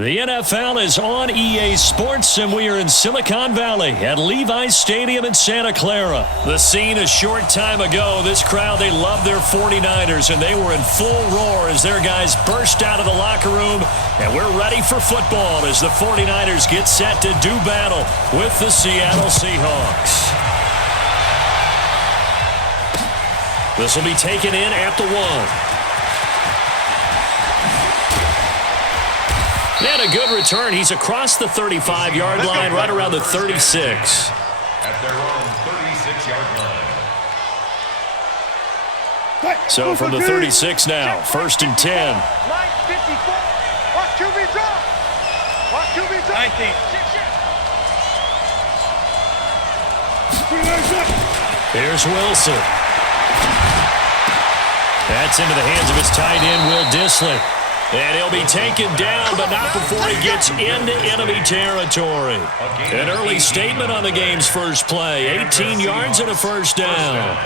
The NFL is on EA Sports, and we are in Silicon Valley at Levi's Stadium in Santa Clara. The scene a short time ago, this crowd, they love their 49ers, and they were in full roar as their guys burst out of the locker room, and we're ready for football as the 49ers get set to do battle with the Seattle Seahawks. This will be taken in at the 1. And a good return. He's across the 35-yard line, right around the 36. At their own 36-yard line. So from the 36 now, 1st and 10. Line 54. Watch QB drop. Watch QB drop. 19. Here's Wilson. That's into the hands of his tight end, Will Dissly. And he'll be taken down, but not before he gets into enemy territory. An early statement on the game's first play. 18 yards and a first down.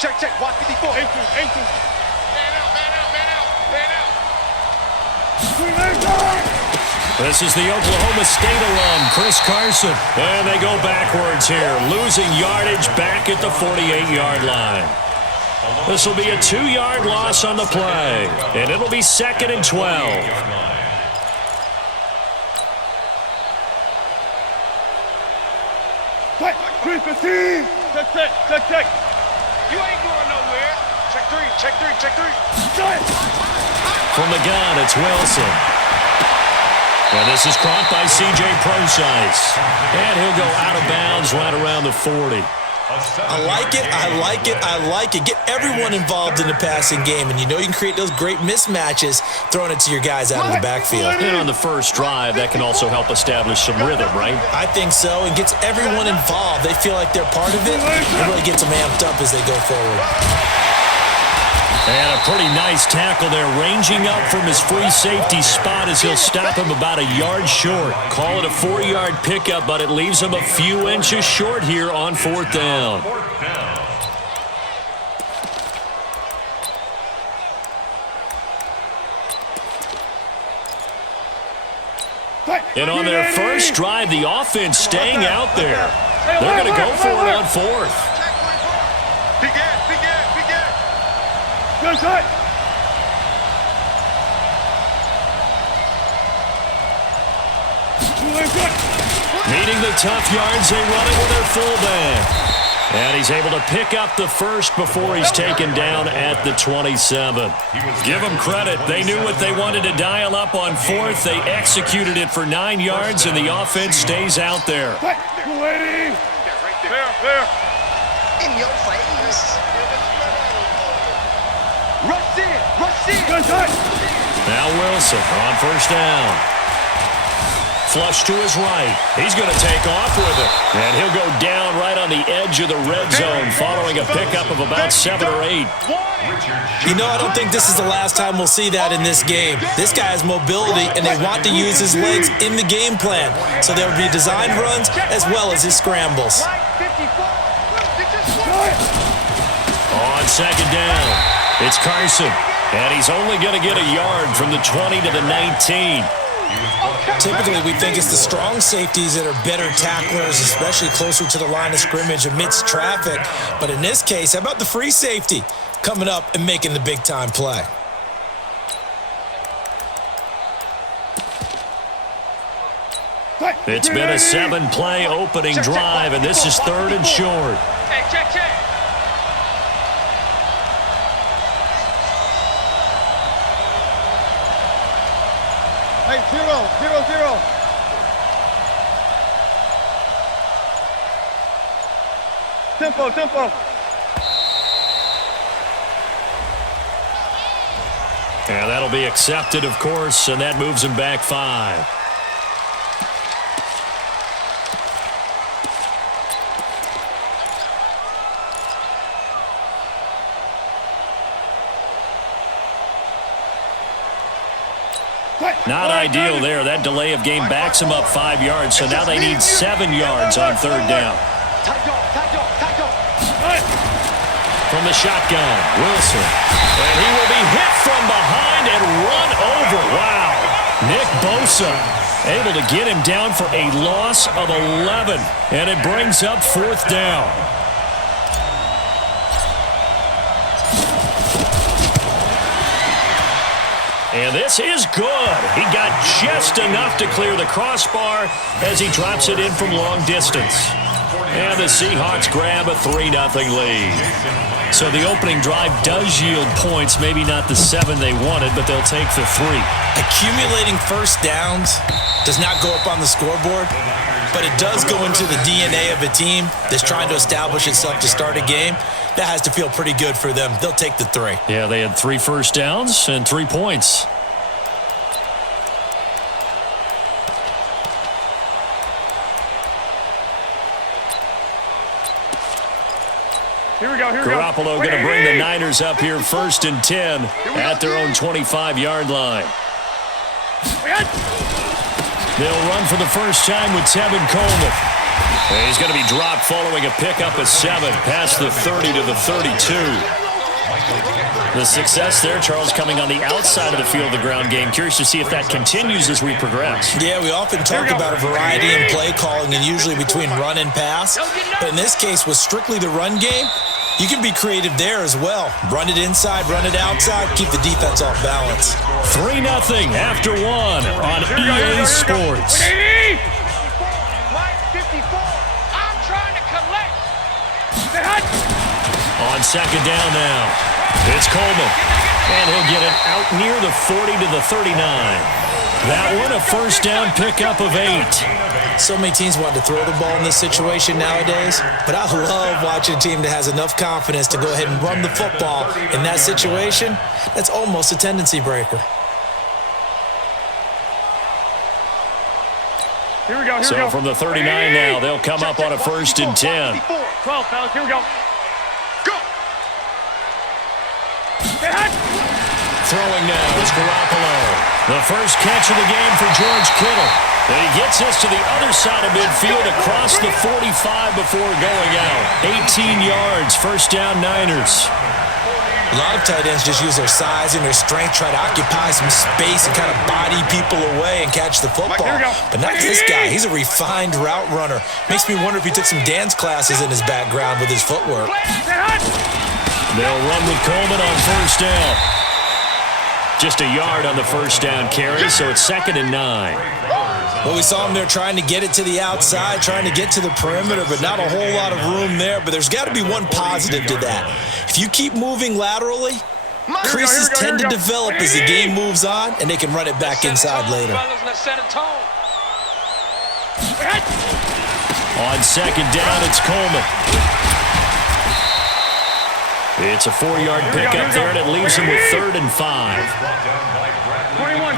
Check, check. Watch 54. 18. Man out. This is the Oklahoma State alum, Chris Carson. And they go backwards here, losing yardage back at the 48-yard line. This will be a 2-yard loss on the play, and it'll be 2nd and 12. Check. You ain't going nowhere. Check three. From the gun, it's Wilson. And this is caught by C.J. Procise. And he'll go out of bounds right around the 40. I like it. Get everyone involved in the passing game, and you know you can create those great mismatches throwing it to your guys out of the backfield. And on the first drive, that can also help establish some rhythm, right? I think so. It gets everyone involved. They feel like they're part of it. It really gets them amped up as they go forward. And a pretty nice tackle there, ranging up from his free safety spot as he'll stop him about a yard short. Call it a 4-yard pickup, but it leaves him a few inches short here on 4th down. And on their first drive, the offense staying out there. They're going to go for it on 4th. Needing the tough yards, they run it with their fullback. And he's able to pick up the first before he's taken down at the 27. Give them credit. They knew what they wanted to dial up on 4th. They executed it for 9 yards, and the offense stays out there. Fair. In your face. Rush in. Now Wilson on 1st down. Flush to his right. He's going to take off with it. And he'll go down right on the edge of the red zone following a pickup of about 7 or 8. You know, I don't think this is the last time we'll see that in this game. This guy has mobility, and they want to use his legs in the game plan. So there will be designed runs as well as his scrambles. On 2nd down, it's Carson. And he's only going to get a yard from the 20 to the 19. Typically, we think it's the strong safeties that are better tacklers, especially closer to the line of scrimmage amidst traffic. But in this case, how about the free safety coming up and making the big-time play? It's been a 7-play opening drive, and this is 3rd and short. Check. Hey, 0. Tempo. Yeah, that'll be accepted, of course, and that moves him back 5. Not ideal there. That delay of game backs him up 5 yards, so now they need 7 yards on 3rd down. Tight dog. from the shotgun. Wilson. And he will be hit from behind and run over. Wow. Nick Bosa able to get him down for a loss of 11. And it brings up 4th down. And this is good. He got just enough to clear the crossbar as he drops it in from long distance. And the Seahawks grab a 3-0 lead. So the opening drive does yield points, maybe not the 7 they wanted, but they'll take the 3. Accumulating first downs does not go up on the scoreboard, but it does go into the DNA of a team that's trying to establish itself to start a game. That has to feel pretty good for them. They'll take the 3. Yeah, they had 3 first downs and 3 points. Here we go, here we go. Garoppolo going to bring the Niners up here 1st and 10 at their own 25-yard line. They'll run for the first time with Tevin Coleman. And he's going to be dropped following a pickup of 7 past the 30 to the 32. The success there, Charles, coming on the outside of the field of the ground game. Curious to see if that continues as we progress. Yeah, we often talk about a variety in play calling and usually between run and pass. But in this case, with strictly the run game, you can be creative there as well. Run it inside, run it outside, keep the defense off balance. 3-0 after 1 on EA Sports. 54. I'm trying to collect. On 2nd down now. It's Coleman. And he'll get it out near the 40 to the 39. That one a first down pickup of 8. So many teams want to throw the ball in this situation nowadays, but I love watching a team that has enough confidence to go ahead and run the football in that situation. That's almost a tendency breaker. Here we go, here we So go. from the 39 now, they'll come up on a 1st and 10. 12, fellas, here we go. Throwing now is Garoppolo. The first catch of the game for George Kittle. And he gets us to the other side of midfield across the 45 before going out. 18 yards, first down Niners. A lot of tight ends just use their size and their strength, try to occupy some space and kind of body people away and catch the football. But not this guy. He's a refined route runner. Makes me wonder if he took some dance classes in his background with his footwork. They'll run with Coleman on first down. Just a yard on the first down carry, so it's 2nd and 9. Well, we saw him there trying to get it to the outside, trying to get to the perimeter, but not a whole lot of room there. But there's got to be one positive to that. If you keep moving laterally, creases tend to develop as the game moves on, and they can run it back inside later. On 2nd down, it's Coleman. It's a 4-yard pickup there, and it leaves him with 3rd and 5. 21.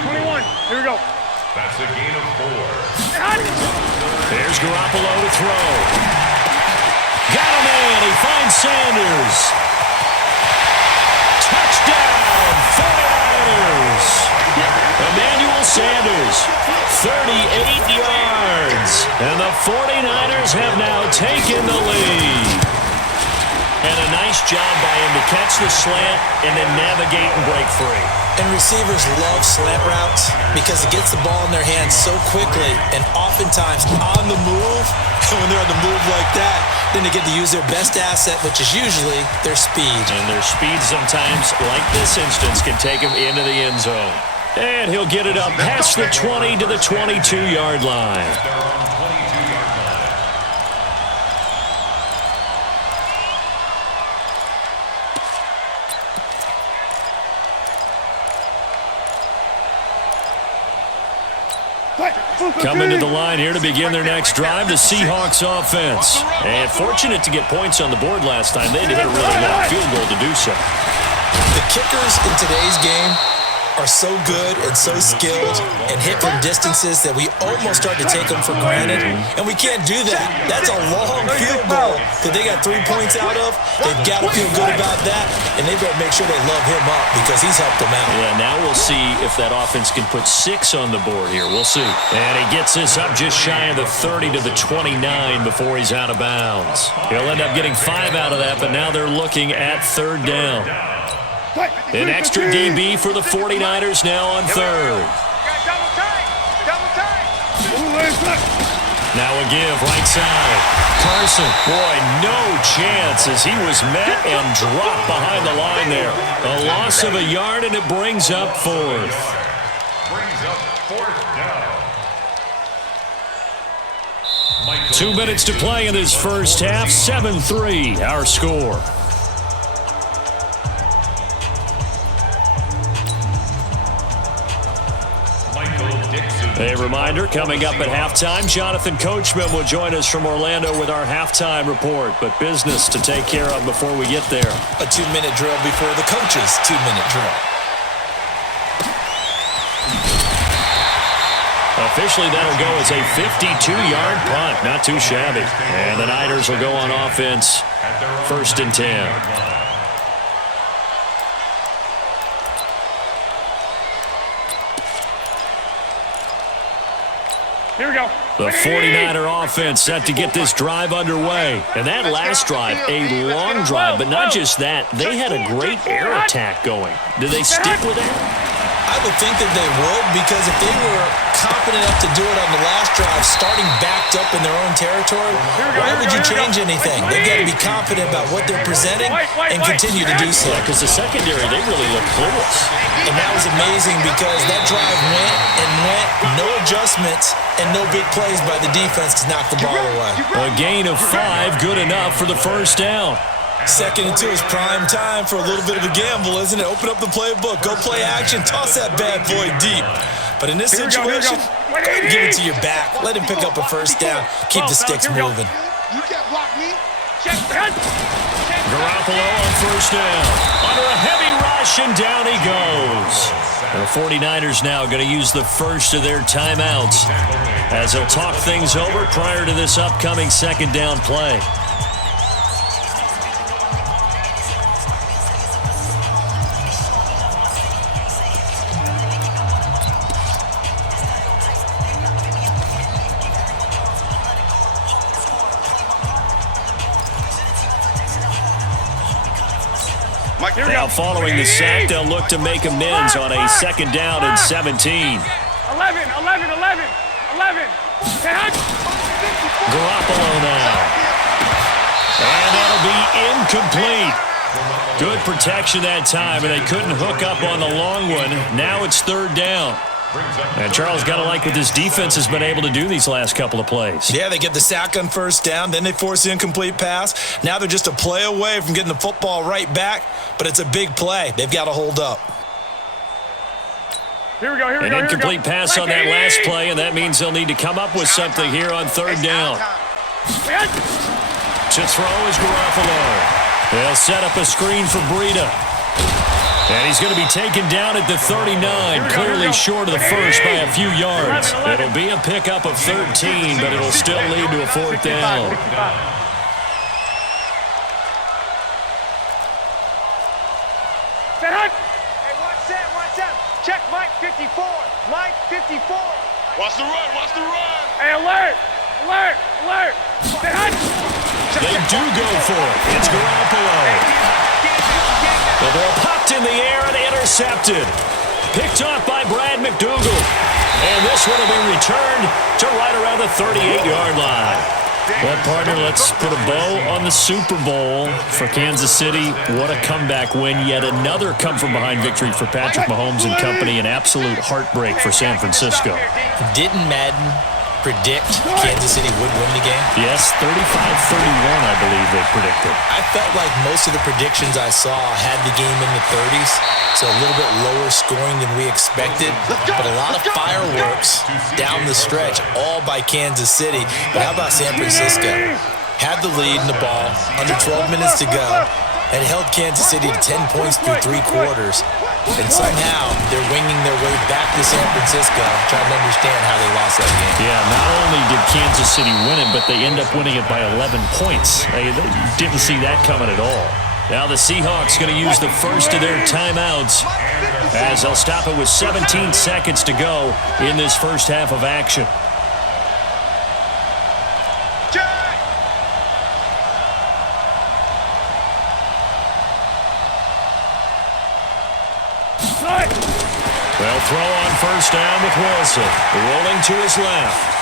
Here we go. That's a gain of 4. There's Garoppolo to throw. Got him in. He finds Sanders. Touchdown, 49ers. Emmanuel Sanders, 38 yards. And the 49ers have now taken the lead. And a nice job by him to catch the slant and then navigate and break free. And receivers love slant routes because it gets the ball in their hands so quickly and oftentimes on the move. And when they're on the move like that, then they get to use their best asset, which is usually their speed. And their speed sometimes, like this instance, can take them into the end zone. And he'll get it up past the 20 to the 22-yard line. Coming to the line here to begin their next drive, the Seahawks offense. And fortunate to get points on the board last time. They had to hit a really long field goal to do so. The kickers in today's game are so good and so skilled and hit from distances that we almost start to take them for granted, and we can't do that. That's a long field goal that they got 3 points out of. They've got to feel good about that, and they better make sure they love him up because he's helped them out. Yeah, now we'll see if that offense can put 6 on the board here. We'll see. And he gets this up just shy of the 30 to the 29 before he's out of bounds. He'll end up getting 5 out of that, but now they're looking at third down. An extra DB for the 49ers now on third. Now a give right side. Carson, boy, no chance as he was met and dropped behind the line there. A loss of a yard, and it brings up fourth. Brings up fourth down. 2 minutes to play in this first half. 7-3, our score. A reminder, coming up at halftime, Jonathan Coachman will join us from Orlando with our halftime report, but business to take care of before we get there. A 2-minute drill before the coach's 2-minute drill. Officially, that'll go as a 52-yard punt. Not too shabby. And the Niners will go on offense, 1st and 10. Here we go. The 49er offense set to get this drive underway. And that last drive, a long drive, but not just that. They had a great air attack going. Do they stick with that? I would think that they would, because if they were confident enough to do it on the last drive, starting backed up in their own territory, why would you change anything? They've got to be confident about what they're presenting and continue to do so. Yeah, because the secondary, they really look clueless. And that was amazing because that drive went and went, no adjustments, and no big plays by the defense to knock the ball away. A gain of 5, good enough for the first down. 2nd and 2 is prime time for a little bit of a gamble, isn't it? Open up the playbook, go play action, toss that bad boy deep. But in this situation, go ahead and give it to your back. Let him pick up a first down. Keep the sticks moving. You can't block me. Garoppolo on first down. Under a heavy rush, and down he goes. The 49ers now going to use the first of their timeouts as they'll talk things over prior to this upcoming 2nd down play. Now following the sack, they'll look to make amends on a 2nd down and 17. 11. Garoppolo now. And that'll be incomplete. Good protection that time, and they couldn't hook up on the long one. Now it's 3rd down. And Charles got to like what this defense has been able to do these last couple of plays. Yeah, they get the sack on first down, then they force the incomplete pass. Now they're just a play away from getting the football right back, but it's a big play. They've got to hold up. An incomplete pass on that last play, and that means they'll need to come up with something here on 3rd down. To throw is Garoppolo. They'll set up a screen for Breida. And he's going to be taken down at the 39, clearly short of the first by a few yards. It'll be a pickup of 13, but it'll still lead to a 4th down. Hey, watch that. Check Mike 54. Mike 54. Watch the run. Hey, alert. They do go for it. It's Garoppolo. The ball popped in the air and intercepted. Picked off by Brad McDougal. And this one will be returned to right around the 38-yard line. Well, partner, let's put a bow on the Super Bowl for Kansas City. What a comeback win. Yet another come-from-behind victory for Patrick Mahomes and company. An absolute heartbreak for San Francisco. Didn't Madden predict Kansas City would win the game? Yes, 35-31, I believe they predicted. I felt like most of the predictions I saw had the game in the 30s, so a little bit lower scoring than we expected, but a lot of fireworks down the stretch, all by Kansas City. But how about San Francisco? Had the lead in the ball, under 12 minutes to go, and held Kansas City to 10 points through 3 quarters. And somehow they're winging their way back to San Francisco, trying to understand how they lost that game. Yeah, not only did Kansas City win it, but they end up winning it by 11 points. They didn't see that coming at all. Now the Seahawks going to use the first of their timeouts as they'll stop it with 17 seconds to go in this first half of action. They'll throw on first down with Wilson, rolling to his left.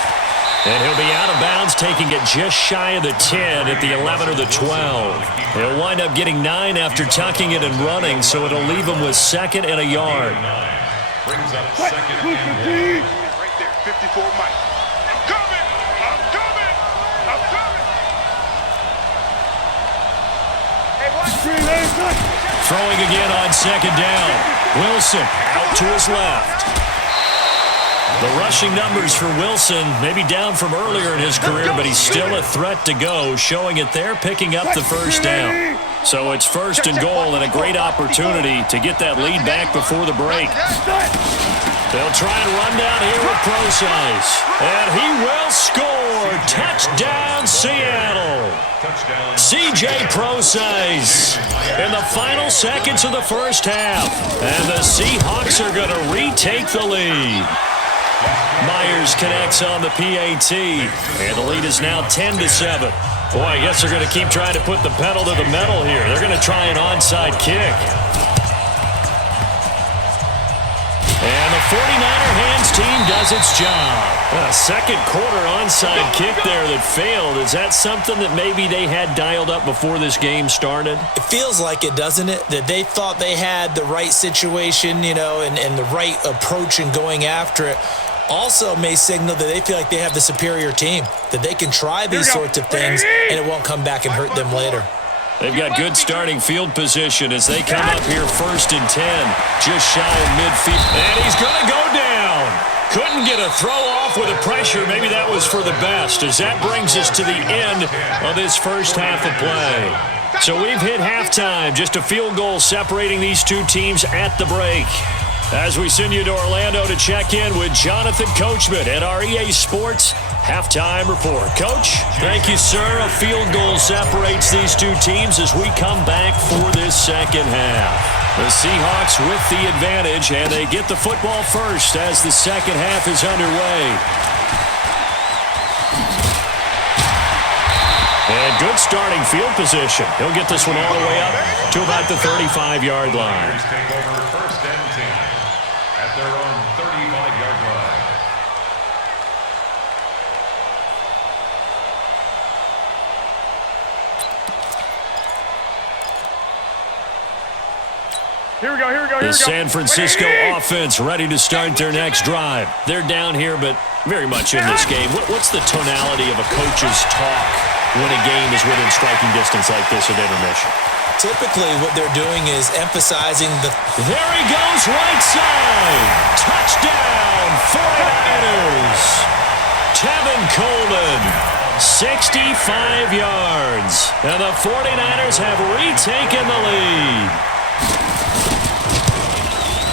And he'll be out of bounds, taking it just shy of the 10 at the 11 or the 12. He'll wind up getting 9 after tucking it and running, so it'll leave him with second and a yard. Brings up second and 1. Right there, 54 Mike. I'm coming! I'm coming! I'm coming! Hey, watch. Throwing again on second down. Wilson out to his left. The rushing numbers for Wilson maybe down from earlier in his career, but he's still a threat to go, showing it there, picking up the first down. So it's first and goal and a great opportunity to get that lead back before the break. They'll try and run down here with Procise. And he will score. Touchdown, Seattle. C.J. Procise in the final seconds of the first half. And the Seahawks are going to retake the lead. Myers connects on the PAT, and the lead is now 10-7. Boy, I guess they're going to keep trying to put the pedal to the metal here. They're going to try an onside kick. And the 49er hands team does its job. A second quarter onside kick there that failed. Is that something that maybe they had dialed up before this game started? It feels like it, doesn't it? That they thought they had the right situation, and the right approach in going after it. Also may signal that they feel like they have the superior team, that they can try these sorts of things, and it won't come back and hurt them later. They've got good starting field position as they come up here first and 10, just shy of midfield. And he's going to go down. Couldn't get a throw off with the pressure. Maybe that was for the best, as that brings us to the end of this first half of play. So we've hit halftime, just a field goal separating these two teams at the break. As we send you to Orlando to check in with Jonathan Coachman at our EA Sports Halftime Report. Coach? Thank you, sir. A field goal separates these two teams as we come back for this second half. The Seahawks with the advantage, and they get the football first as the second half is underway. And good starting field position. He'll get this one all the way up to about the 35-yard line. Take over first and 10 at their own 35-yard line. Here we go. The San Francisco offense ready to start their next drive. They're down here, but very much in this game. What's the tonality of a coach's talk when a game is within striking distance like this at intermission? Typically, what they're doing is emphasizing the... There he goes, right side. Touchdown, 49ers. Tevin Coleman, 65 yards. And the 49ers have retaken the lead.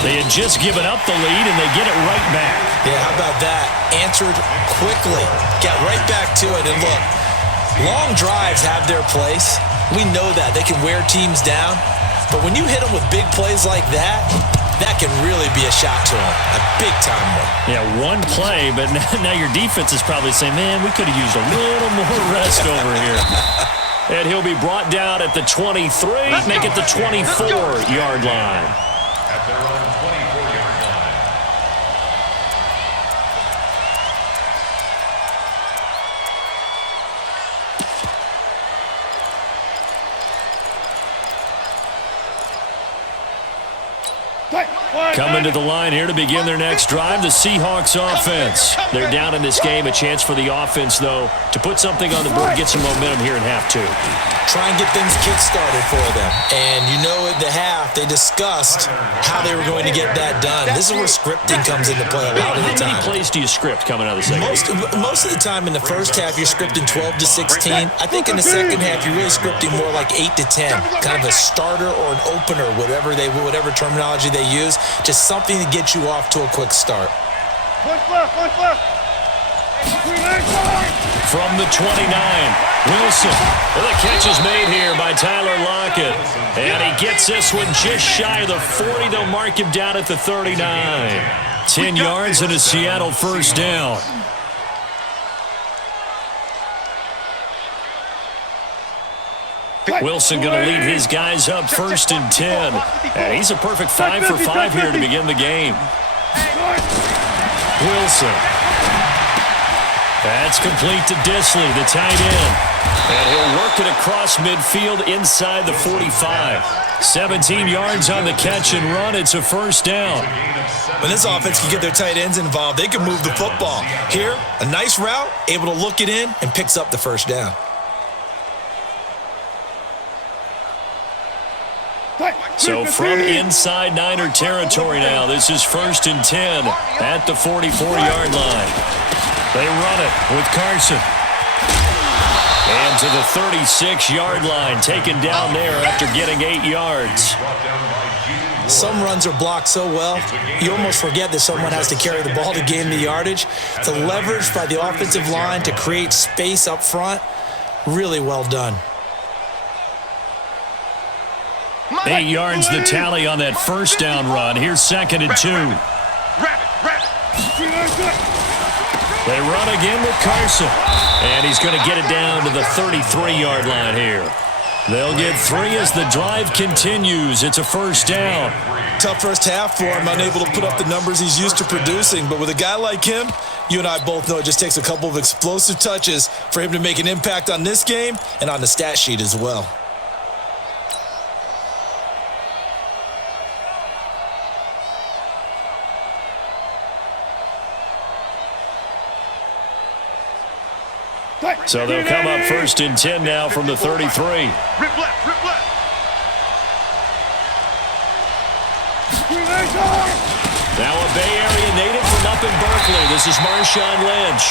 They had just given up the lead, and they get it right back. Yeah, how about that? Answered quickly. Got right back to it. And look, long drives have their place. We know that. They can wear teams down. But when you hit them with big plays like that, that can really be a shot to them. A big-time one. Yeah, one play, but now your defense is probably saying, man, we could have used a little more rest over here. And he'll be brought down at the 23, make it the 24-yard line. At their own 24-yard line. Coming to the line here to begin their next drive, the Seahawks offense. They're down in this game. A chance for the offense, though, to put something on the board, get some momentum here in half two. try and get things kick-started for them. And you know at the half, they discussed how they were going to get that done. This is where scripting comes into play a lot of the time. How many plays do you script coming out of the second? Most of the time in the first half, you're scripting 12 to 16. I think in the second half, you're really scripting more like 8 to 10, kind of a starter or an opener, whatever terminology they use, just something to get you off to a quick start. From the 29, Wilson. Well, the catch is made here by Tyler Lockett. And he gets this one just shy of the 40. They'll mark him down at the 39. 10 yards and a Seattle first down. Wilson going to lead his guys up first and 10. And he's a perfect 5 for 5 here to begin the game. Wilson. That's complete to Disley, the tight end. And he'll work it across midfield inside the 45. 17 yards on the catch and run. It's a first down. When this offense can get their tight ends involved, they can move the football. Here, a nice route, able to look it in, and picks up the first down. So from inside Niner territory now, this is first and 10 at the 44-yard line. They run it with Carson. And to the 36-yard line, taken down there after getting 8 yards. Some runs are blocked so well, you almost forget that someone has to carry the ball to gain the yardage. The leverage by the offensive line to create space up front, really well done. 8 yards the tally on that first down run. Here's second and 2. They run again with Carson. And he's going to get it down to the 33-yard line here. They'll get 3 as the drive continues. It's a first down. Tough first half for him, unable to put up the numbers he's used to producing. But with a guy like him, you and I both know it just takes a couple of explosive touches for him to make an impact on this game and on the stat sheet as well. So they'll come up first and 10 now from the 33. Rip left, rip left. Now a Bay Area native from up in Berkeley. This is Marshawn Lynch.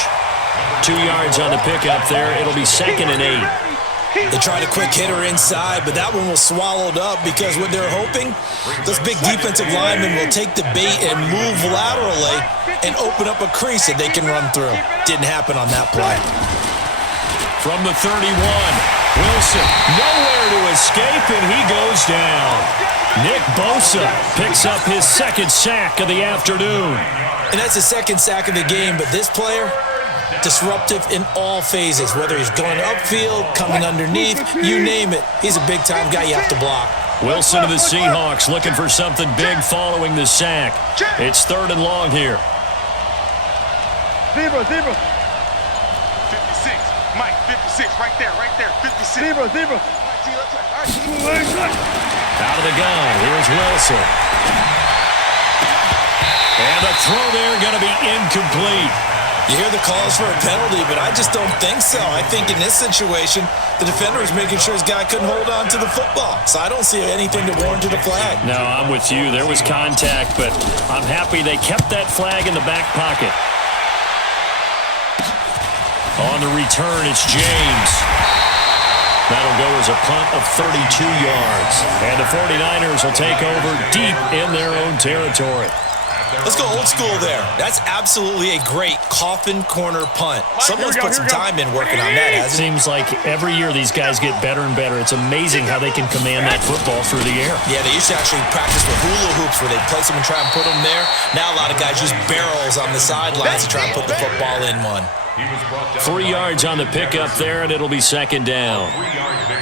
2 yards on the pickup there. It'll be second and 8. They tried a quick hitter inside, but that one was swallowed up because what they're hoping, those big defensive linemen will take the bait and move laterally and open up a crease that they can run through. Didn't happen on that play. From the 31, Wilson, nowhere to escape, and he goes down. Nick Bosa picks up his second sack of the afternoon. And that's the second sack of the game, but this player, disruptive in all phases, whether he's going upfield, coming underneath, you name it. He's a big-time guy you have to block. Wilson to the Seahawks looking for something big following the sack. It's third and long here. Zebra. 56, Mike, 56, right there, 56. Zebra. Out of the gun, here's Wilson. And the throw there going to be incomplete. You hear the calls for a penalty, but I just don't think so. I think in this situation, the defender was making sure his guy couldn't hold on to the football. So I don't see anything to warrant a flag. No, I'm with you. There was contact, but I'm happy they kept that flag in the back pocket. On the return, it's James. That'll go as a punt of 32 yards. And the 49ers will take over deep in their own territory. Let's go old school there. That's absolutely a great coffin corner punt. Someone's put some time in working on that, hasn't it? Seems like every year these guys get better and better. It's amazing how they can command that football through the air. Yeah, they used to actually practice with hula hoops where they'd place them and try and put them there. Now a lot of guys use barrels on the sidelines to try and put the football in one. 3 yards on the pickup there, and it'll be second down.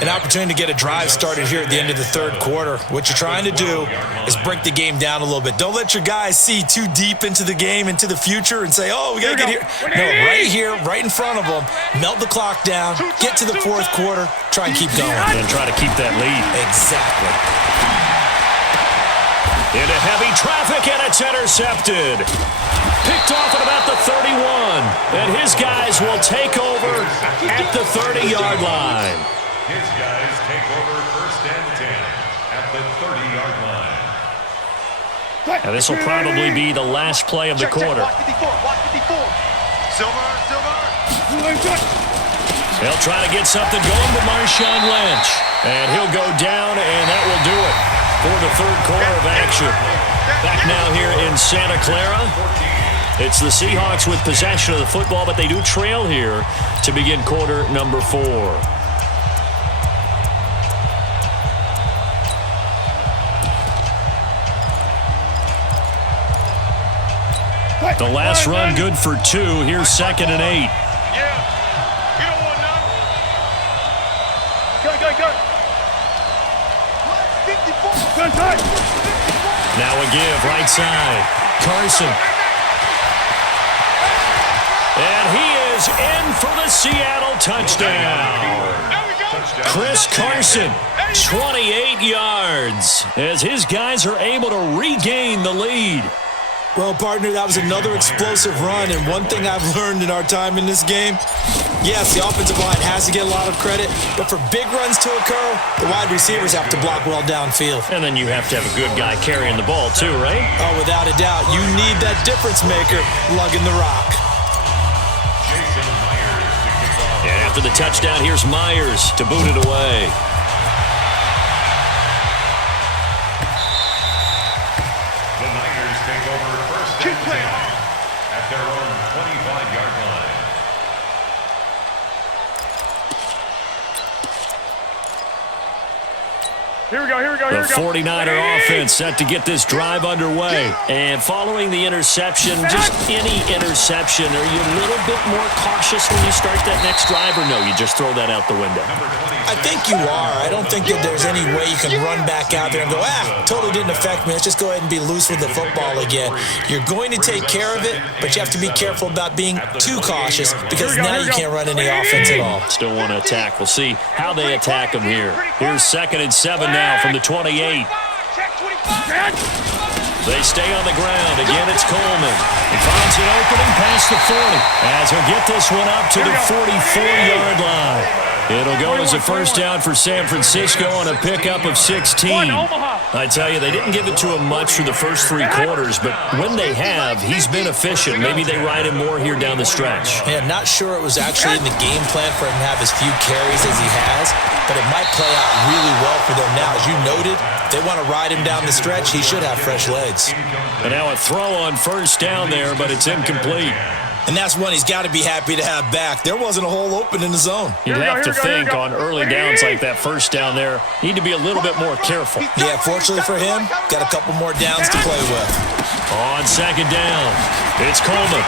An opportunity to get a drive started here at the end of the third quarter. What you're trying to do is break the game down a little bit. Don't let your guys see too deep into the game, into the future, and say, oh, we got to get here. No, right here, right in front of them. Melt the clock down, get to the fourth quarter, try and keep going. And try to keep that lead. Exactly. Into heavy traffic, and it's intercepted. Picked off at about the 31, and his guys will take over at the 30-yard line. His guys take over 1st and 10 at the 30-yard line. Now, this will probably be the last play of the quarter. Watch 54. Watch 54. Silver. They'll try to get something going to Marshawn Lynch. And he'll go down, and that will do it for the third quarter of action. Back now here in Santa Clara. It's the Seahawks with possession of the football, but they do trail here to begin quarter number 4. The last run good for 2. Here's 2nd and 8. Yeah. You don't want none. Go. 54. Now a give, right side. Carson. And he is in for the Seattle touchdown. Chris Carson, 28 yards, as his guys are able to regain the lead. Well, partner, that was another explosive run, and one thing I've learned in our time in this game, yes, the offensive line has to get a lot of credit, but for big runs to occur, the wide receivers have to block well downfield. And then you have to have a good guy carrying the ball too, right? Oh, without a doubt. You need that difference maker lugging the rock. And after the touchdown, here's Myers to boot it away. Take over 1st and 10 at their own 25-yard line. Here we go. The 49er offense set to get this drive underway. And following the interception, just any interception, are you a little bit more cautious when you start that next drive, or no, you just throw that out the window? I think you are. I don't think that there's any way you can run back out there and go, totally didn't affect me. Let's just go ahead and be loose with the football again. You're going to take care of it, but you have to be careful about being too cautious because now you can't run any offense at all. Still want to attack. We'll see how they attack them here. Here's 2nd and 7 now from the 28. They stay on the ground. Again, it's Coleman. He finds an opening past the 40 as he'll get this one up to the 44-yard line. It'll go as a first down for San Francisco on a pickup of 16. I tell you, they didn't give it to him much for the first 3 quarters, but when they have, he's been efficient. Maybe they ride him more here down the stretch. Yeah, not sure it was actually in the game plan for him to have as few carries as he has, but it might play out really well for them now. As you noted, if they want to ride him down the stretch, he should have fresh legs. And now a throw on first down there, but it's incomplete. And that's one he's got to be happy to have back. There wasn't a hole open in the zone. You'd have to think on early downs like that first down there, need to be a little bit more careful. Yeah, fortunately for him, got a couple more downs to play with. On 2nd down, it's Coleman.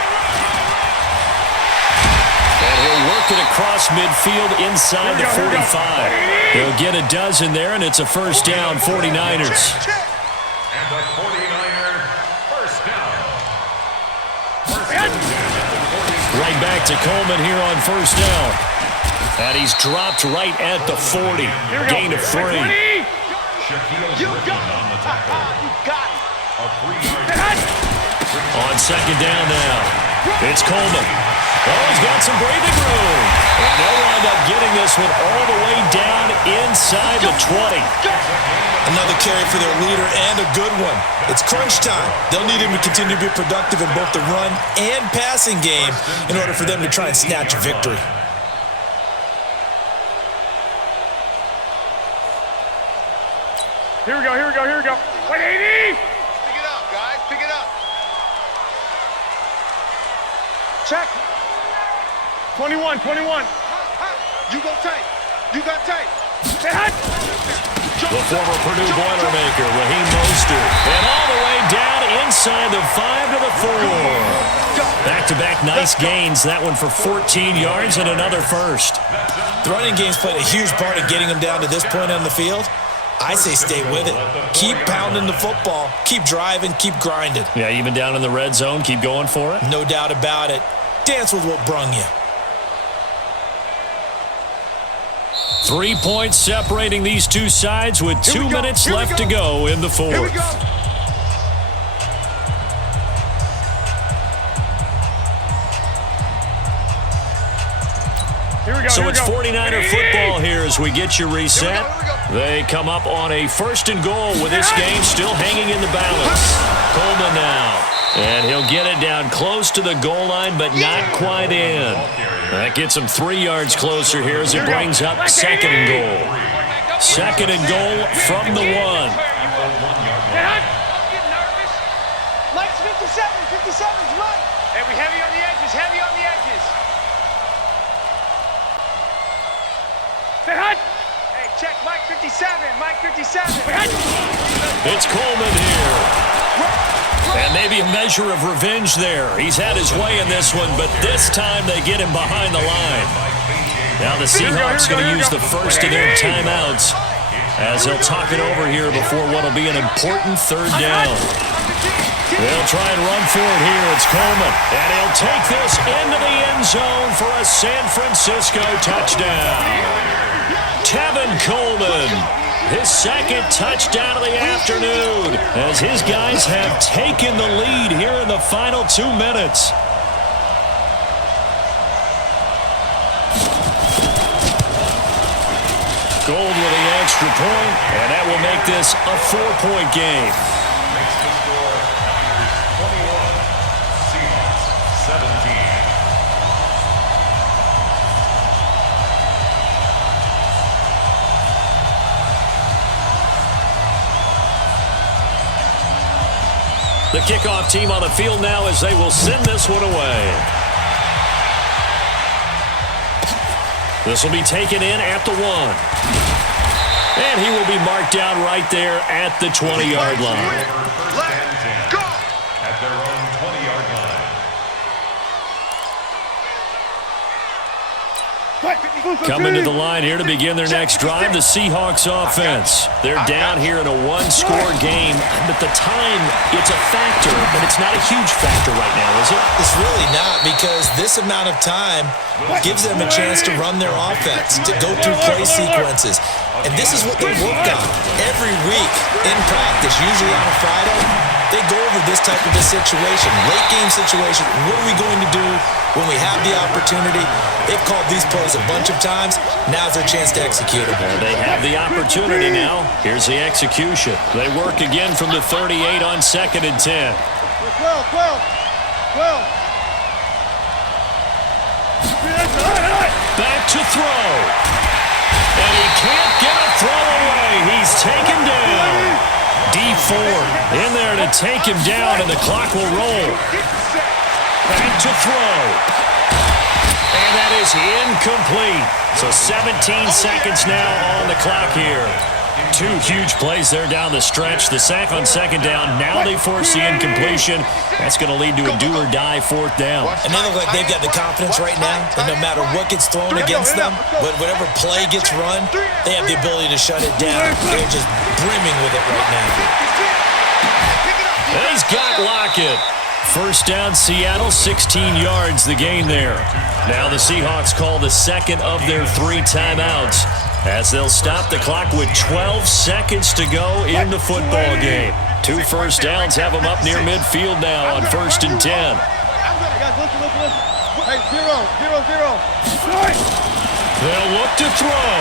And he'll work it across midfield inside the 45. He'll get a dozen there, and it's a first down, 49ers. And the 49er first down. Right back to Coleman here on first down. And he's dropped right at the 40. Gain of 3. You got it. A 3-yard. On 2nd down now, it's Coleman. Oh, he's got some breathing room. And they'll wind up getting this one all the way down inside the 20. Another carry for their leader and a good one. It's crunch time. They'll need him to continue to be productive in both the run and passing game in order for them to try and snatch a victory. Here we go. Wait, 80! Pick it up, guys. Pick it up. Check. 21. You go tight. You got tight. The former Purdue Boilermaker, Raheem Mostert. And all the way down inside the 5 to the 4. Back-to-back nice gains. That one for 14 yards and another first. The running game's played a huge part in getting them down to this point on the field. I say stay with it. Keep pounding the football. Keep driving. Keep grinding. Yeah, even down in the red zone, keep going for it. No doubt about it. Dance with what brung you. 3 points separating these two sides with 2 minutes left to go in the fourth. Here we go. So it's 49er football here as we get you reset. They come up on a 1st and goal with this game still hanging in the balance. Coleman now. And he'll get it down close to the goal line, but not quite in. That gets him 3 yards closer here as it brings up 2nd and goal. 2nd and goal from the 1. Mike's 57. 57's Mike. Hey, we heavy on the edges. Heavy on the edges. Hey, check Mike 57. Mike 57. It's Coleman here. And maybe a measure of revenge there. He's had his way in this one, but this time they get him behind the line. Now the Seahawks going to use the first of their timeouts as they'll talk it over here before what will be an important 3rd down. They'll try and run for it here. It's Coleman. And he'll take this into the end zone for a San Francisco touchdown. Tevin Coleman. His 2nd touchdown of the afternoon as his guys have taken the lead here in the final 2 minutes. Gold with the extra point, and that will make this a 4-point game. Makes the score Niners 21, Seahawks 17. The kickoff team on the field now as they will send this one away. This will be taken in at the 1. And he will be marked down right there at the 20-yard line. Let's go! At their own 20-yard line. Coming to the line here to begin their next drive, the Seahawks offense. They're down here in a 1-score game, but the time, it's a factor, but it's not a huge factor right now, is it? It's really not, because this amount of time gives them a chance to run their offense, to go through play sequences. And this is what they work on every week in practice, usually on a Friday. They go over this type of a situation, late game situation. What are we going to do when we have the opportunity? They've called these plays a bunch of times. Now's their chance to execute them. Well, they have the opportunity now. Here's the execution. They work again from the 38 on 2nd and 10. 12. Back to throw. And he can't get a throw away. He's taken down. D4 in there to take him down, and the clock will roll. Back to throw. And that is incomplete. So 17 seconds now on the clock here. 2 huge plays there down the stretch. The sack on 2nd down. Now they force the incompletion. That's going to lead to a do-or-die 4th down. And they look like they've got the confidence right now that no matter what gets thrown against them, but whatever play gets run, they have the ability to shut it down. They're just brimming with it right now. And he's got Lockett. 1st down, Seattle, 16 yards the gain there. Now the Seahawks call the 2nd of their 3 timeouts as they'll stop the clock with 12 seconds to go in the football game. 2 first downs have them up near midfield now on 1st and 10. Hey, 0. They'll look to throw.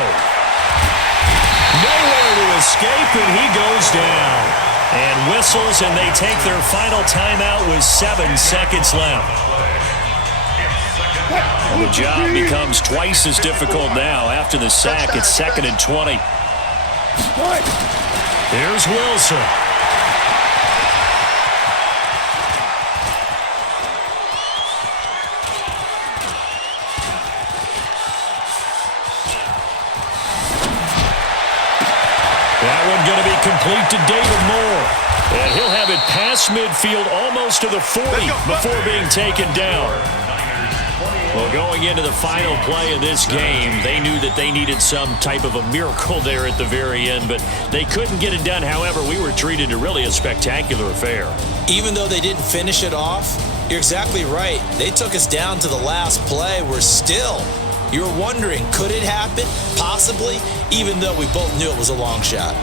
Nowhere to escape, and he goes down. And whistles, and they take their final timeout with 7 seconds left. And the job becomes twice as difficult now after the sack. It's 2nd and 20. Here's Wilson. That one going to be complete to David Moore. And he'll have it past midfield almost to the 40 before being taken down. Well, going into the final play of this game, they knew that they needed some type of a miracle there at the very end, but they couldn't get it done. However, we were treated to really a spectacular affair. Even though they didn't finish it off, you're exactly right. They took us down to the last play. We're still, you're wondering, could it happen? Possibly, even though we both knew it was a long shot.